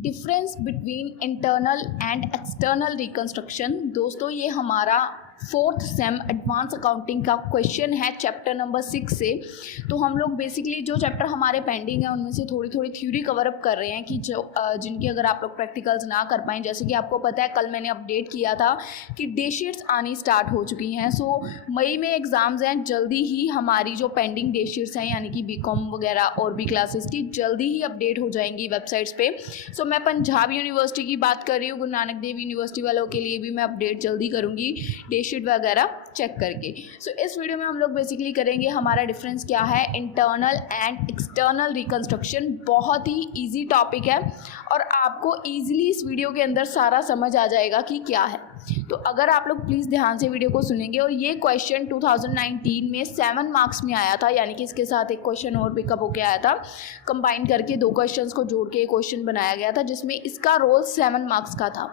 Difference between internal and external reconstruction. दोस्तों ये हमारा फोर्थ सेम एडवांस अकाउंटिंग का क्वेश्चन है चैप्टर नंबर 6 से। तो हम लोग बेसिकली जो चैप्टर हमारे पेंडिंग है उनमें से थोड़ी थोड़ी थ्योरी कवर अप कर रहे हैं कि जो जिनकी अगर आप लोग प्रैक्टिकल्स ना कर पाएँ, जैसे कि आपको पता है कल मैंने अपडेट किया था कि डे शीट्स आनी स्टार्ट हो चुकी हैं। सो मई में एग्ज़ाम्स हैं, जल्दी ही हमारी जो पेंडिंग डे शीट्स हैं यानी कि बीकॉम वगैरह और भी क्लासेस की जल्दी ही अपडेट हो जाएंगी वेबसाइट्स पे। सो मैं पंजाब यूनिवर्सिटी की बात कर रही हूँ, गुरु नानक देव यूनिवर्सिटी वालों के लिए भी मैं अपडेट जल्दी करूँगी डे शीट वगैरह चेक करके। सो इस वीडियो में हम लोग बेसिकली करेंगे हमारा डिफरेंस क्या है इंटरनल एंड एक्सटर्नल रिकंस्ट्रक्शन। बहुत ही इजी टॉपिक है और आपको इजीली इस वीडियो के अंदर सारा समझ आ जाएगा कि क्या है। तो अगर आप लोग प्लीज़ ध्यान से वीडियो को सुनेंगे, और ये क्वेश्चन 2019 में 7 मार्क्स में आया था, यानी कि इसके साथ एक क्वेश्चन और पिकअप होके आया था, कंबाइन करके 2 क्वेश्चंस को जोड़ के एक क्वेश्चन बनाया गया था जिसमें इसका रोल 7 मार्क्स का था।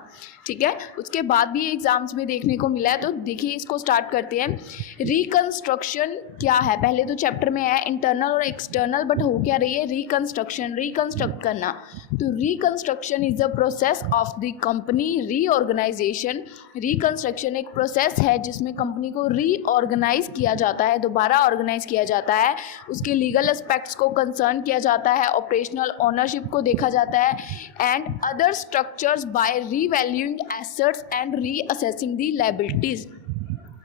ठीक है, उसके बाद भी एग्जाम्स में देखने को मिला है। तो देखिए इसको स्टार्ट करते हैं। रिकंस्ट्रक्शन क्या है, पहले तो चैप्टर में है इंटरनल और एक्सटर्नल, बट हो क्या रही है रिकंस्ट्रक्शन, रिकंस्ट्रक्ट करना। तो reconstruction is the process of the company reorganisation. Reconstruction एक प्रोसेस है जिसमें कंपनी को रीऑर्गेनाइज किया जाता है, दोबारा ऑर्गेनाइज किया जाता है, उसके लीगल एस्पेक्ट्स को कंसर्न किया जाता है, ऑपरेशनल ओनरशिप को देखा जाता है, and other structures by revaluing assets and reassessing the liabilities.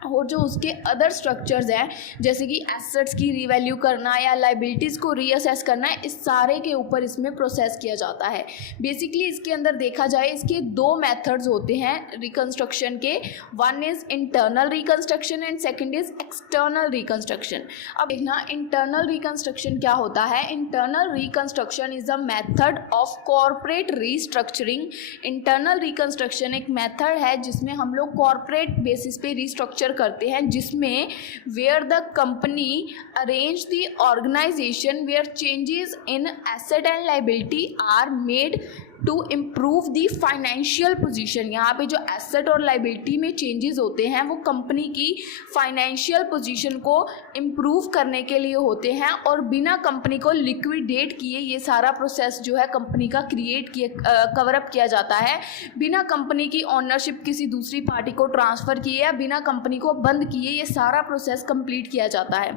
और जो उसके अदर स्ट्रक्चर्स हैं जैसे कि एसेट्स की रीवैल्यू करना या लाइबिलिटीज़ को रीअसेस करना, इस सारे के ऊपर इसमें प्रोसेस किया जाता है। बेसिकली इसके अंदर देखा जाए इसके 2 मेथड्स होते हैं रिकंस्ट्रक्शन के, one is internal reconstruction and second is external reconstruction. अब देखना इंटरनल रिकंस्ट्रक्शन क्या होता है। Internal reconstruction is a method of corporate restructuring. Internal reconstruction एक मेथड है जिसमें हम लोग कॉरपोरेट बेसिस पे रिस्ट्रक्चर करते हैं, जिसमें where the company arrange the organisation where changes in asset and liability are made to improve the financial position. यहाँ पे जो एसेट और लाइबिलिटी में चेंजेस होते हैं वो कंपनी की फाइनेंशियल पोजीशन को इम्प्रूव करने के लिए होते हैं, और बिना कंपनी को लिक्विडेट किए ये सारा प्रोसेस जो है कंपनी का क्रिएट किए कवर अप किया जाता है। बिना कंपनी की ओनरशिप किसी दूसरी पार्टी को ट्रांसफ़र किए या बिना कंपनी को बंद किए ये सारा प्रोसेस कंप्लीट किया जाता है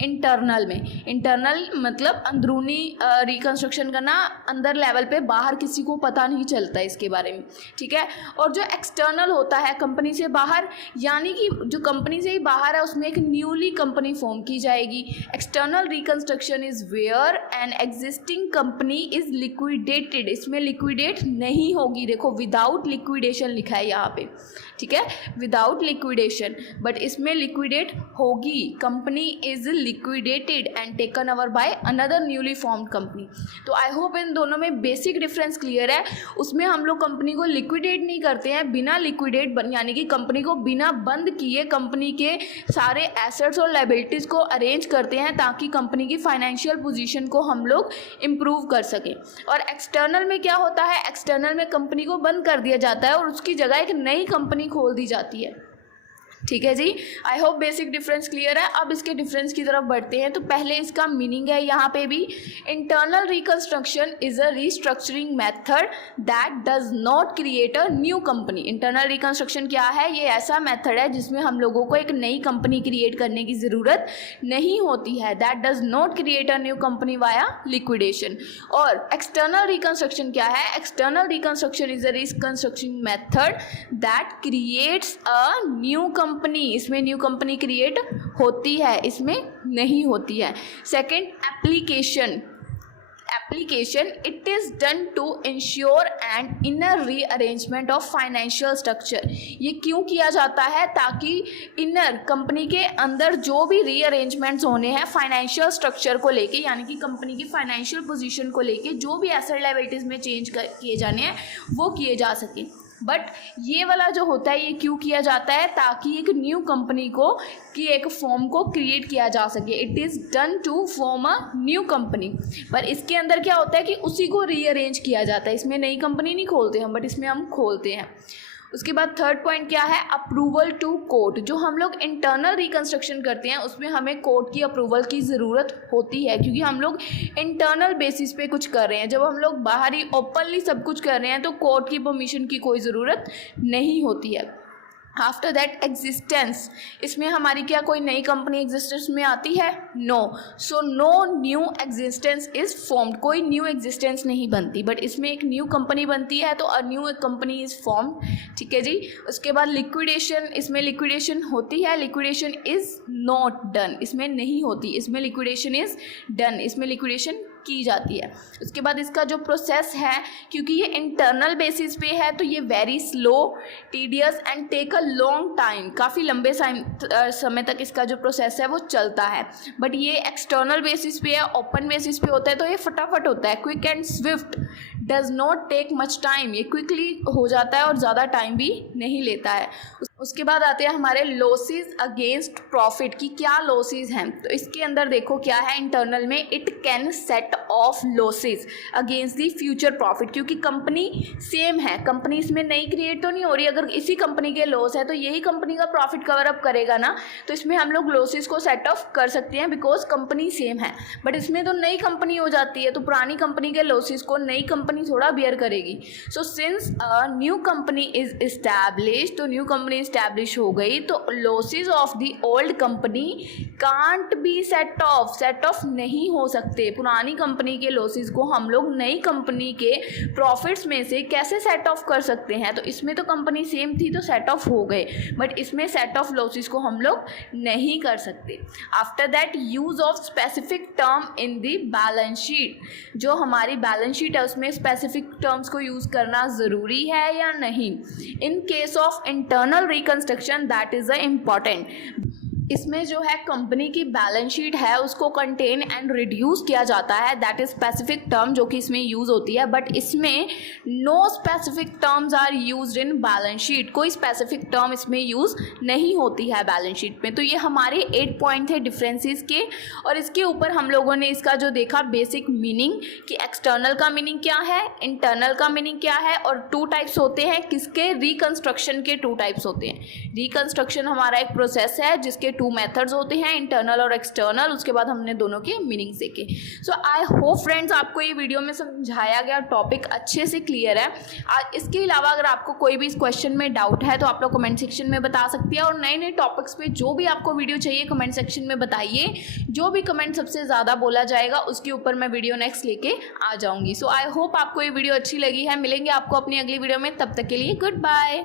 इंटरनल में। इंटरनल मतलब अंदरूनी रिकंस्ट्रक्शन करना, अंदर लेवल पे, बाहर किसी को पता नहीं चलता इसके बारे में। ठीक है, और जो एक्सटर्नल होता है कंपनी से बाहर, यानी कि जो कंपनी से ही बाहर है उसमें एक न्यूली कंपनी फॉर्म की जाएगी। External reconstruction is where an existing company is liquidated. इसमें लिक्विडेट नहीं होगी, देखो विदाउट लिक्विडेशन लिखा है यहाँ पे, ठीक है, विदाउट लिक्विडेशन, बट इसमें लिक्विडेट होगी। Company is liquidated and taken over by another newly formed company. तो आई होप इन दोनों में बेसिक डिफरेंस क्लियर है। उसमें हम लोग कंपनी को लिक्विडेट नहीं करते हैं, बिना लिक्विडेट यानी कि कंपनी को बिना बंद किए कंपनी के सारे एसेट्स और लायबिलिटीज़ को अरेंज करते हैं ताकि कंपनी की फाइनेंशियल पोजीशन को हम लोग इम्प्रूव कर सकें। और एक्सटर्नल में क्या होता है, एक्सटर्नल में कंपनी को बंद कर दिया जाता है और उसकी जगह एक नई कंपनी खोल दी जाती है। ठीक है जी, I hope basic difference clear है। अब इसके डिफरेंस की तरफ बढ़ते हैं। तो पहले इसका मीनिंग है यहाँ पे भी, internal reconstruction is a restructuring method that does not create a new company. Internal reconstruction क्या है, ये ऐसा मेथड है जिसमें हम लोगों को एक नई कंपनी क्रिएट करने की ज़रूरत नहीं होती है। That does not create a new company via liquidation. और एक्सटर्नल रिकंस्ट्रक्शन क्या है, external reconstruction is a reconstruction method that creates a new company. इसमें न्यू कंपनी क्रिएट होती है, इसमें नहीं होती है। Second, application it is done to ensure and inner rearrangement of financial structure. ये क्यों किया जाता है, ताकि इनर कंपनी के अंदर जो भी रीअरेंजमेंट्स होने हैं फाइनेंशियल स्ट्रक्चर को लेके, यानी कि कंपनी की फाइनेंशियल पोजीशन को लेके जो भी एसेट लायबिलिटीज में चेंज किए जाने हैं वो किए जा सके। बट ये वाला जो होता है ये क्यों किया जाता है, ताकि एक न्यू कंपनी को की एक फॉर्म को क्रिएट किया जा सके। It is done to form a new company. पर इसके अंदर क्या होता है कि उसी को रीअरेंज किया जाता है, इसमें नई कंपनी नहीं खोलते हम, बट इसमें हम खोलते हैं। उसके बाद थर्ड पॉइंट क्या है, अप्रूवल टू कोर्ट। जो हम लोग इंटरनल रिकंस्ट्रक्शन करते हैं उसमें हमें कोर्ट की अप्रूवल की ज़रूरत होती है, क्योंकि हम लोग इंटरनल बेसिस पे कुछ कर रहे हैं। जब हम लोग बाहरी ओपनली सब कुछ कर रहे हैं तो कोर्ट की परमिशन की कोई ज़रूरत नहीं होती है। आफ्टर दैट एग्जिस्टेंस, इसमें हमारी क्या कोई नई कंपनी एग्जिस्टेंस में आती है? No. So no new existence is formed, कोई न्यू एग्जिस्टेंस नहीं बनती, बट इसमें एक न्यू कंपनी बनती है तो अ न्यू कंपनी इज फॉर्म्ड। ठीक है जी। उसके बाद लिक्विडेशन, इसमें लिक्विडेशन होती है, लिक्विडेशन इज नॉट डन, इसमें नहीं होती, इसमें लिक्विडेशन इज डन, इसमें लिक्विडेशन की जाती है। उसके बाद इसका जो प्रोसेस है, क्योंकि ये इंटरनल बेसिस पे है तो ये very slow, tedious and take a long time, काफ़ी लंबे समय तक इसका जो प्रोसेस है वो चलता है। बट ये एक्सटर्नल बेसिस पे है, ओपन बेसिस पे होता है तो ये फटाफट होता है, quick and swift, does not take much time, ये क्विकली हो जाता है और ज़्यादा टाइम भी नहीं लेता है। उसके बाद आते हैं हमारे लॉसेस अगेंस्ट प्रॉफिट की, क्या लॉसेस हैं। तो इसके अंदर देखो क्या है इंटरनल में, it can set of losses against the future profit, क्योंकि कंपनी सेम है, कंपनी इसमें नई क्रिएट तो नहीं हो रही। अगर इसी कंपनी के लॉस है तो यही कंपनी का प्रॉफिट कवर अप करेगा ना, तो इसमें हम लोग लॉसेस को सेट ऑफ कर सकते हैं बिकॉज कंपनी सेम है। बट इसमें तो नई कंपनी हो जाती है तो पुरानी कंपनी के लॉसेस को नई कंपनी थोड़ा बियर करेगी। So since new company is establish, तो न्यू कंपनी इस्टेब्लिश हो गई तो losses of the old company can't be set of नहीं हो सकते। पुरानी कंपनी के लॉसेस को हम लोग नई कंपनी के प्रॉफिट्स में से कैसे सेट ऑफ कर सकते हैं? तो इसमें तो कंपनी सेम थी तो सेट ऑफ हो गए, बट इसमें सेट ऑफ लॉसेस को हम लोग नहीं कर सकते। After that use of specific term in the balance sheet, जो हमारी बैलेंस शीट है उसमें स्पेसिफिक टर्म्स को यूज करना ज़रूरी है या नहीं। In case of internal reconstruction that is a important, इसमें जो है कंपनी की बैलेंस शीट है उसको कंटेन एंड रिड्यूस किया जाता है, दैट इज स्पेसिफिक टर्म जो कि इसमें यूज होती है। बट इसमें no specific terms are used in balance sheet, कोई स्पेसिफिक टर्म इसमें यूज नहीं होती है बैलेंस शीट में। तो ये हमारे 8 पॉइंट थे डिफरेंसेस के, और इसके ऊपर हम लोगों ने इसका जो देखा बेसिक मीनिंग कि एक्सटर्नल का मीनिंग क्या है, इंटरनल का मीनिंग क्या है, और 2 टाइप्स होते हैं किसके, रिकंस्ट्रक्शन के 2 टाइप्स होते हैं। रिकंस्ट्रक्शन हमारा एक प्रोसेस है जिसके 2 मेथड्स होते हैं, इंटरनल और एक्सटर्नल। उसके बाद हमने दोनों के मीनिंग सीखे। सो आई होप फ्रेंड्स आपको ये वीडियो में समझाया गया टॉपिक अच्छे से क्लियर है। इसके अलावा अगर आपको कोई भी इस क्वेश्चन में डाउट है तो आप लोग कमेंट सेक्शन में बता सकती है, और नए नए टॉपिक्स पे जो भी आपको वीडियो चाहिए कमेंट सेक्शन में बताइए। जो भी कमेंट सबसे ज़्यादा बोला जाएगा उसके ऊपर मैं वीडियो नेक्स्ट लेके आ जाऊँगी। सो आई होप आपको ये वीडियो अच्छी लगी है। मिलेंगे आपको अपनी अगली वीडियो में, तब तक के लिए गुड बाय।